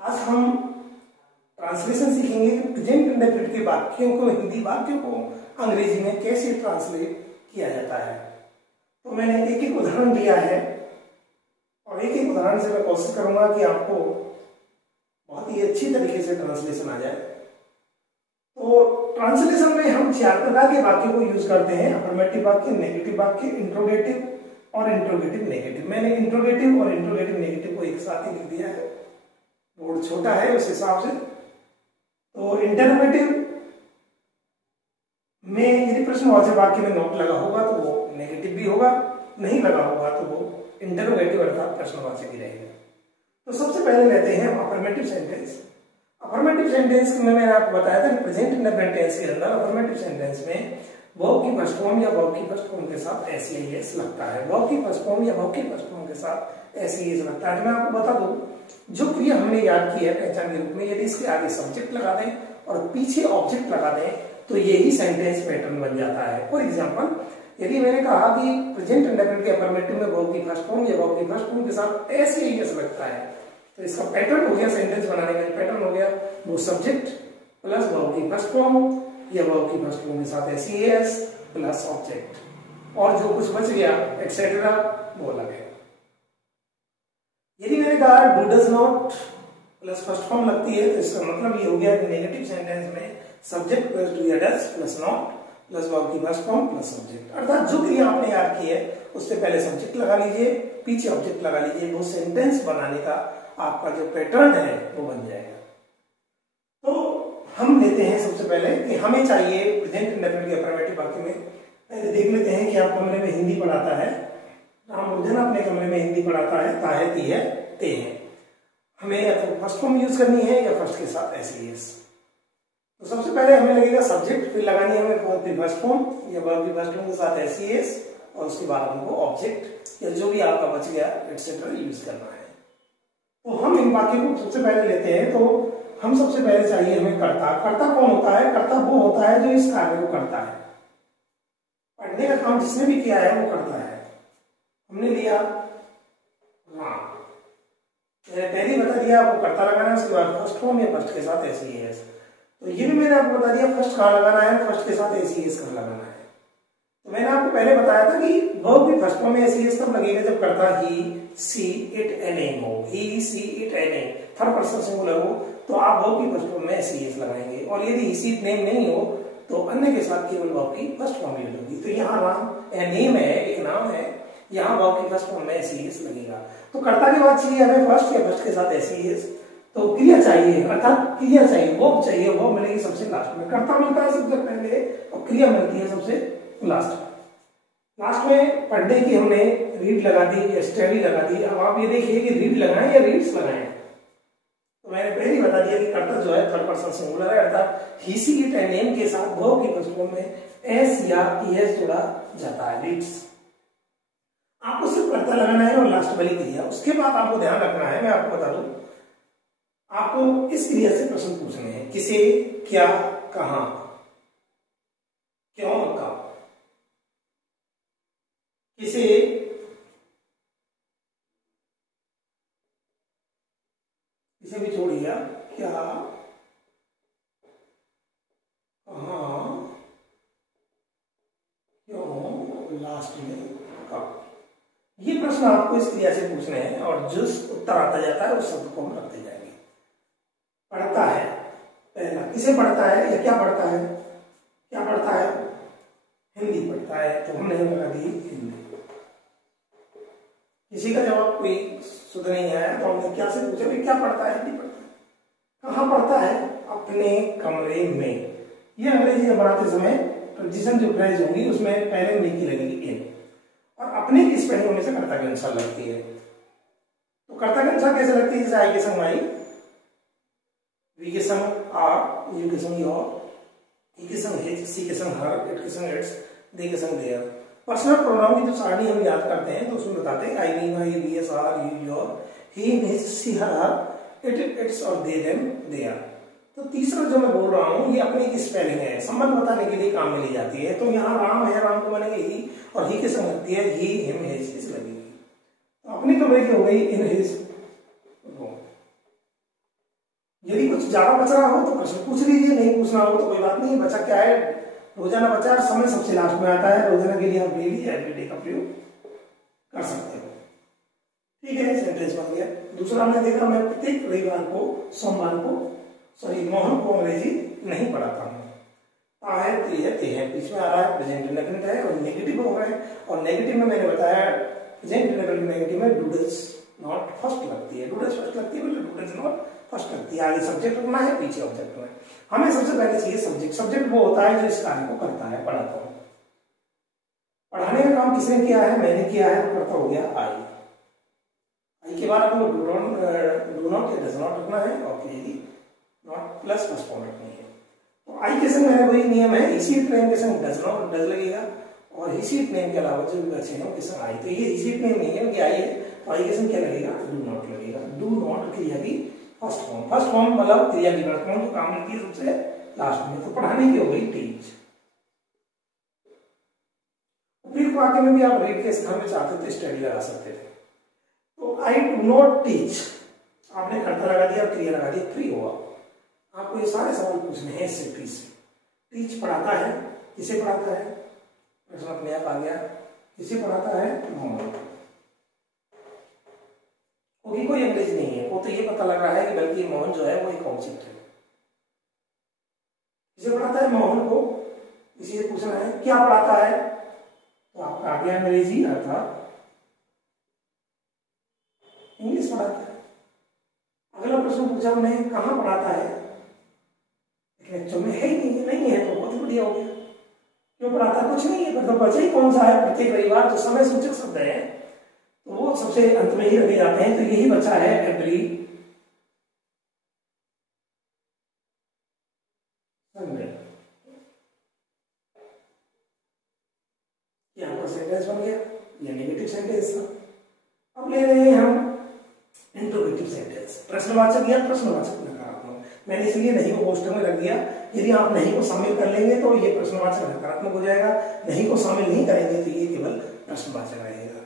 आज हम ट्रांसलेशन सीखेंगे कि प्रेजेंट इंडेफिनिट के वाक्यों को, हिंदी वाक्यों को अंग्रेजी में कैसे ट्रांसलेट किया जाता है। तो मैंने एक एक उदाहरण दिया है और एक एक उदाहरण से मैं कोशिश करूंगा कि आपको बहुत ही अच्छी तरीके से ट्रांसलेशन आ जाए। तो ट्रांसलेशन में हम 4 प्रकार के वाक्यों को यूज करते हैं, अफर्मेटिव वाक्य, नेगेटिव वाक्य, इंट्रोगेटिव और इंट्रोगेटिव नेगेटिव। मैंने इंट्रोगेटिव और इंट्रोगेटिव नेगेटिव को एक साथ ही लिख दिया है, बोर्ड छोटा है उस हिसाब से। तो इंटरोगेटिव में यदि प्रश्नवाचक वाक्य में नोट लगा होगा तो वो नेगेटिव भी होगा, नहीं लगा होगा तो वो इंटरोगेटिव अर्थात प्रश्नवाचक ही रहेगा। तो सबसे पहले लेते हैं अफर्मेटिव सेंटेंस। अफर्मेटिव सेंटेंस में मैंने आपको बताया था कि प्रेजेंट इंडेफिनिट टेंस के अंदर अफर्मेटिव सेंटेंस में वर्ब की फर्स्ट फॉर्म या वर्ब की फर्स्ट फॉर्म के साथ एस लगता है। वर्ब की फर्स्ट फॉर्म या वर्ब की फर्स्ट फॉर्म के साथ एस लगता है। तो मैं आपको बता दूं, जो क्रिया हमने याद की है पहचान के रूप में, यदि इसके आगे सब्जेक्ट लगा दें और पीछे ऑब्जेक्ट लगा दें तो यही सेंटेंस पैटर्न बन जाता है। फॉर एग्जांपल, यदि मैंने कहा कि प्रेजेंट इंडेफिनिट के अफर्मेटिव में वर्ब की फर्स्ट फॉर्म या वर्ब की फर्स्ट फॉर्म के साथ एस लगता है, तो इसका पैटर्न हो गया, सेंटेंस बनाने का पैटर्न हो गया वो सब्जेक्ट प्लस वर्ब की फर्स्ट फॉर्म या वर्ब की फर्स्ट फॉर्म के साथ एस प्लस ऑब्जेक्ट, और जो कुछ बच गया एक्सेट्रा वो अलग है। यदि मैंने कहा do does not plus first form लगती है तो इसका मतलब ये हो गया कि नेगेटिव सेंटेंस में सब्जेक्ट प्लस डू या does plus not plus verb की फर्स्ट फॉर्म प्लस सब्जेक्ट, अर्थात जो क्रिया आपने याद की है उससे पहले सब्जेक्ट लगा लीजिए, पीछे ऑब्जेक्ट लगा लीजिए, वो सेंटेंस बनाने का आपका जो पैटर्न है वो बन जाएगा। तो हम लेते हैं सबसे पहले कि हमें चाहिए प्रेजेंट इंडेफिनिट के अफर्मेटिव वाक्य में। पहले देख लेते हैं कि आप कमरे में हिंदी पढ़ाता है, रामबुद्धन अपने कमरे में हिंदी पढ़ाता है, ताहे ती है ते है। हमें या तो फर्स्ट फॉर्म यूज करनी है या फर्स्ट के साथ एस। तो सबसे पहले हमें लगेगा सब्जेक्ट, फिर लगानी है हमें वर्ब की फर्स्ट फॉर्म या वर्ब की फर्स्ट फॉर्म के साथ एस, और उसके बाद हमको ऑब्जेक्ट या जो भी आपका बच गया एटसेट्रा यूज करना है। तो हम इन वाक्यों को सबसे पहले लेते हैं। तो हम सबसे पहले चाहिए हमें कर्ता। कर्ता कौन होता है? कर्ता वो होता है जो इस कार्य को करता है। पढ़ने का काम जिसने भी किया है वो करता है। हमने लिया राम, मैंने पहले ही बता दिया आपको कर्ता लगाना है, उसके बाद फर्स्ट फॉर्म या फर्स्ट के साथ एस। तो ये भी मैंने आपको बता दिया फर्स्ट कहाँ लगाना है, फर्स्ट के साथ एस कहाँ लगाना है। तो मैंने आपको पहले बताया था कि वर्ब की फर्स्ट फॉर्म में एस तब लगेगा जब कर्ता he, she, it, N, M हो। He, she, it, N, M third person singular हो तो आप वर्ब की फर्स्ट फॉर्म में एस लगाएंगे, और यदि ही, सी, इट, नेम नहीं हो तो अन्य के साथ केवल वर्ब की फर्स्ट फॉर्म यूज होगी। तो यहाँ राम नेम है, एक नाम है, यहाँ वर्ब की फर्स्ट फॉर्म में एस लगेगा। तो कर्ता के बाद चाहिए हमें फर्स्ट या फर्स्ट के साथ एस। तो क्रिया चाहिए, अर्थात क्रिया चाहिए, वर्ब चाहिए, वर्ब मिलेगी सबसे लास्ट में। कर्ता मिलता है सबसे पहले और क्रिया मिलती है सबसे लास्ट में। पढ़ने की हमने रीड लगा दी या स्टडी लगा दी। अब आप ये देखिए कि रीड लगाएं या रीड्स लगाएं। तो मैंने पहले ही बता दिया कि कर्ता जो है थर्ड पर्सन सिंगुलर है, अर्थात ही, सी, इट, एंड, नेम के साथ वर्ब की फर्स्ट फॉर्म में एस या ईएस जोड़ा जाता है, रीड्स। आपको सिर्फ कर्ता लगाना है और लास्ट वाली क्रिया। उसके बाद आपको ध्यान रखना है, मैं आपको बता दूं, आपको इस क्रिया से प्रश्न पूछने हैं, किसे, क्या, कहां, क्यों, कब। किसे, इसे भी छोड़िए, क्या, कहां, क्यों, लास्ट में कब। ये प्रश्न आपको इस क्रिया से पूछने हैं और जो उत्तर आता जाता है उस शब्द को हम रखते जाएंगे। पढ़ता है, पहला किसे पढ़ता है या क्या पढ़ता है? क्या पढ़ता है? हिंदी पढ़ता है, तो हमने लगा दी हिंदी। किसी का जवाब कोई शुद्ध नहीं है तो हमने क्या से पूछा कि क्या पढ़ता है? हिंदी पढ़ता है। कहाँ पढ़ता है? अपने कमरे में। ये अंग्रेजी में बनाते समय प्रीपोजिशन जो फ्रेज होंगी उसमें पहले में की लगेगी इन, और अपने की स्पेलिंग होने से कर्ता के अनुसार लगती है। तो कर्ता के अनुसार कैसे लगती है? जैसे आई के संग आई, वी के संग आर, यू के संग योर, ई के संग हिज, सी के संग हर, इट के संग इट्स, दे के संग देयर। पर्सनल प्रोनाउन की जो सारणी हम याद करते हैं तो उसमें बताते हैं I, me, my, we, us, our, you, your, he, his, she, her, it, its और दे, देम, देयर। तो तीसरा जो मैं बोल रहा हूँ ये अपने की स्पेलिंग है, संबंध बताने के लिए काम में ली जाती है। तो यहाँ राम है, राम को बनेगी ही, और ही के संग लगती है ही, हिम, हिज, इस लगेगी। तो अपने कमरे की हो गई इन, हिज, रूम। किसी का जवाब कोई शुद्ध नहीं है तो हमने क्या से पूछा कि क्या पढ़ता है? हिंदी पढ़ता है। कहाँ पढ़ता है? अपने कमरे में। ये अंग्रेजी में बनाते समय प्रीपोजिशन जो फ्रेज होंगी उसमें पहले में की लगेगी इन, और अपने की स्पेलिंग होने से कर्ता के अनुसार लगती है। तो यदि कुछ ज्यादा बच रहा हो तो प्रश्न पूछ लीजिए, नहीं पूछना हो तो कोई बात नहीं। बचा क्या है, रोजाना बचा और समय सबसे लास्ट में आता है। रोजाना के लिए आप डेली एवरीडे का प्रयोग कर सकते हो। ठीक है, सेंटेंस बन गया। दूसरा हमने देखा, मैं प्रत्येक रविवार को, सोमवार को, मोहन को अंग्रेजी नहीं पढ़ाता हूँ। है बीच में आ रहा है, प्रेजेंट इंडेफिनिट है और नेगेटिव हो रहा है। और नेगेटिव में मैंने बताया प्रेजेंट इंडेफिनिट नेगेटिव में डूडल्स नॉट फर्स्ट लगती है, डूडल्स फर्स्ट लगती है, मतलब डूडल्स नॉट फर्स्ट लगती है। आगे सब्जेक्ट रखना है, पीछे ऑब्जेक्ट रखना है। हमें सबसे पहले चाहिए सब्जेक्ट। सब्जेक्ट वो होता है जो इस कार्य को करता है, पढ़ाता हूँ। पढ़ाने का काम किसने किया है, मैंने किया है, करता हो गया आई। आई के बाद आपको डू नॉट या डज नॉट रखना है और फिर नॉट प्लस फर्स्ट फॉर्म रखनी है। तो आई के संग वही नियम है, इसी नेम के संग डज नॉट डज लगेगा और इसी नेम के अलावा जो भी बचे हैं उनके संग आई। तो ये इसी नेम नहीं है कि आई है, तो आई के संग क्या लगेगा, डू नॉट लगेगा। डू नॉट क्रिया की फर्स्ट फॉर्म, फर्स्ट फॉर्म मतलब क्रिया की फर्स्ट फॉर्म जो काम मिलती है सबसे लास्ट में। तो पढ़ाने की हो गई टीच। फिर वाक्य में भी आप रीड के स्थान में चाहते थे स्टडी लगा सकते थे। तो आई डू नॉट टीच, आपने कर्ता लगा दिया, क्रिया लगा दी, फ्री हुआ। आपको ये सारे सवाल पूछने हैं इससे। टीच पढ़ाता है, किसे पढ़ाता है, प्रश्न अपने आप आ गया। किसे पढ़ाता है, मोहन। कोई अंग्रेज नहीं है, वो तो ये पता लग रहा है कि बल्कि मोहन जो है वो एक ऑब्जेक्ट है। किसे पढ़ाता है, मोहन को। इसी से पूछना है क्या पढ़ाता है, तो आपका आ गया अंग्रेजी अर्थात इंग्लिश पढ़ाता है। अगला प्रश्न पूछा हमने कहाँ पढ़ाता है, लेकिन में है ही नहीं है तो बहुत बढ़िया हो गया। क्यों पढ़ाता, कुछ नहीं है, मतलब बचा ही कौन सा है, प्रत्येक रविवार जो समय सूचक शब्द है तो वो सबसे अंत में ही रखे जाते हैं। तो यही बचा है एवरी संडे। यहाँ पर सेंटेंस बन गया, ये नेगेटिव सेंटेंस था। अब ले रहे हैं हम इंट्रोगेटिव सेंटेंस, प्रश्नवाचक या प्रश्नवाचक नकारात्मक। मैंने इसलिए नहीं को पोस्टर में रख दिया। यदि आप नहीं को शामिल कर लेंगे तो ये प्रश्नवाचक नकारात्मक हो जाएगा, नहीं को शामिल नहीं करेंगे तो ये केवल प्रश्नवाचक रहेगा।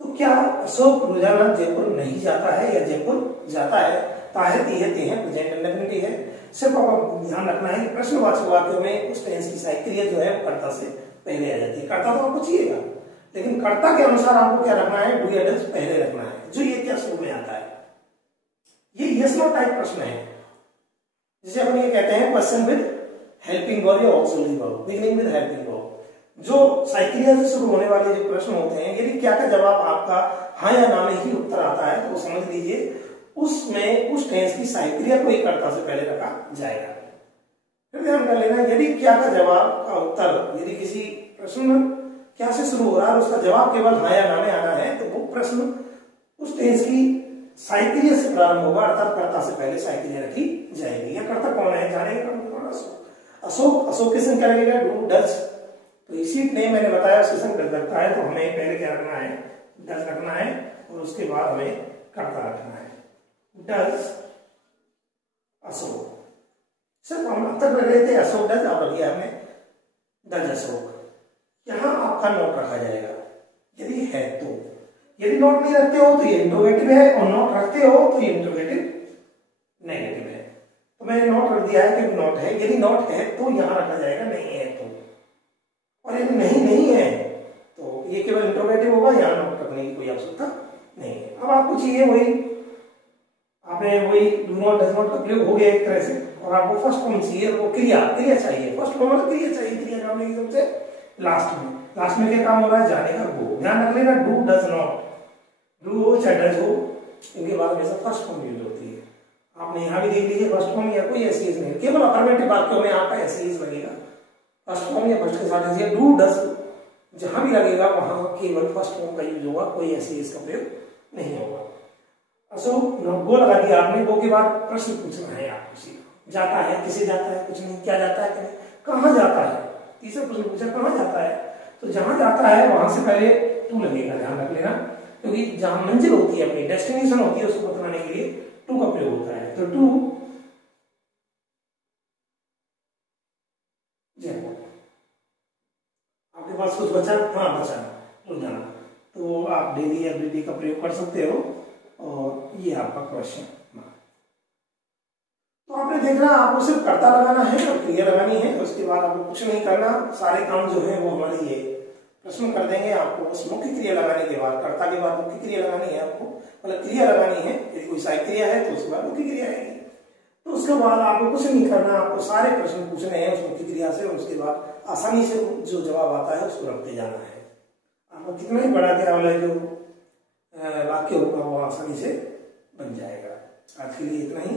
तो क्या अशोक रोजाना जयपुर नहीं जाता है या जयपुर जाता है, ताहती है, प्रेजेंट इंडेफिनिट है। सिर्फ आपको ध्यान रखना है कि प्रश्नवाचक वाक्यों में उस टेंस की सहायक क्रिया जो है वो कर्ता से पहले आ जाती है। कर्ता तो आपको चाहिएगा, लेकिन कर्ता के अनुसार आपको क्या रखना है, डू या डज पहले रखना है, जो ये क्या शुरू में आता है। ये यस नो टाइप प्रश्न है, जिसे अपन ये कहते हैं क्वेश्चन विद हेल्पिंग वर्ब या auxiliary verb, beginning with helping verb. जो साइक्रिया से शुरू होने वाले जो प्रश्न होते हैं, यदि क्या का जवाब आपका हाँ या ना में ही उत्तर आता है तो समझ लीजिए उसमें उस टेंस की साइक्रिया को ही कर्ता से पहले रखा जाएगा। फिर ध्यान कर लेना, यदि क्या का जवाब का उत्तर, यदि किसी प्रश्न क्या से शुरू हो रहा है और उसका जवाब केवल हाँ या ना में आना है तो वो प्रश्न उस टेंस की साइक्रिया से प्रारंभ होगा, अर्थात कर्ता से पहले साइक्रिया रखी जाएगी। यह कर्ता कौन है जानेगा, अशोक। अशोक के संग क्या लगेगा, डू डज। तो इसी ने मैंने बताया उसके संग डज लगता है, तो हमें पहले क्या रखना है, डज रखना है और उसके बाद हमें कर्ता रखना है, डज अशोक। सिर्फ हम अब तक लग रहे थे अशोक डज, अब रख दिया हमने डज अशोक। यहां आपका नोट रखा जाएगा यदि है तो। यदि नोट नहीं रखते हो तो ये इंट्रोगेटिव है, और नोट रखते हो तो ये इंट्रोगेटिव नेगेटिव है। तो मैंने नोट रख दिया है कि नोट है। यदि नोट है तो यहां रखा जाएगा, नहीं है तो। और यदि नहीं है तो ये केवल इंट्रोगेटिव होगा, यहां नोट रखने की कोई आवश्यकता नहीं है। अब आपको चाहिए वही, आपने वही डू नॉट डज नॉट का प्रयोग हो गया एक तरह से, और आपको फर्स्ट फॉर्म चाहिए, वो क्रिया चाहिए। फर्स्ट फॉर्म मतलब क्रिया चाहिए, क्रिया काम लेगी सबसे लास्ट में क्या काम हो रहा है, जाने का गो। ध्यान रख लेना, डू डज नॉट, डू हो चाहे डज हो, इनके बाद हमेशा फर्स्ट फॉर्म यूज होती है। आपने यहाँ भी देख लीजिए फर्स्ट फॉर्म या कोई एसईएस नहीं, केवल अफर्मेटिव वाक्यों में आपका एसईएस लगेगा। फर्स्ट फॉर्म या फर्स्ट के साथ डू डज जहां भी लगेगा वहां केवल फर्स्ट फॉर्म का यूज होगा, कोई एसईएस का प्रयोग नहीं होगा। गो लगा दिया आपने, गो के बाद प्रश्न पूछना है आपको सीधा, जाता है, किसे जाता है, कुछ नहीं, क्या जाता है, कहाँ जाता है। तीसरा प्रश्न पूछा कहाँ जाता है, तो जहां जाता है वहां से पहले टू लगेगा, ध्यान रख लेना, क्योंकि जहां मंजिल होती है, अपनी डेस्टिनेशन होती है, उसको बताने के लिए टू का प्रयोग होता है। तो टू जयपुर। आपके पास कुछ बचा, हाँ बचा लुधियाना, तो आप डेली एवरीडे का प्रयोग कर सकते हो, और ये आपका क्वेश्चन। देखना, आपको सिर्फ कर्ता लगाना है और क्रिया लगानी है, उसके बाद आपको कुछ नहीं करना। सारे काम जो है वो हमारे ये प्रश्न कर देंगे आपको। बस मुख्य क्रिया लगाने के बाद, कर्ता के बाद मुख्य क्रिया लगानी है आपको, मतलब क्रिया लगानी है। यदि कोई सहायक क्रिया है तो उसके बाद मुख्य क्रिया आएगी। तो उसके बाद आपको कुछ नहीं करना, आपको सारे प्रश्न पूछने हैं उस मुख्य क्रिया से, और उसके बाद आसानी से जो जवाब आता है उसको रखते जाना है। आपको कितना ही बड़ा क्या वाला जो वाक्य होगा वो आसानी से बन जाएगा। आज के लिए इतना ही।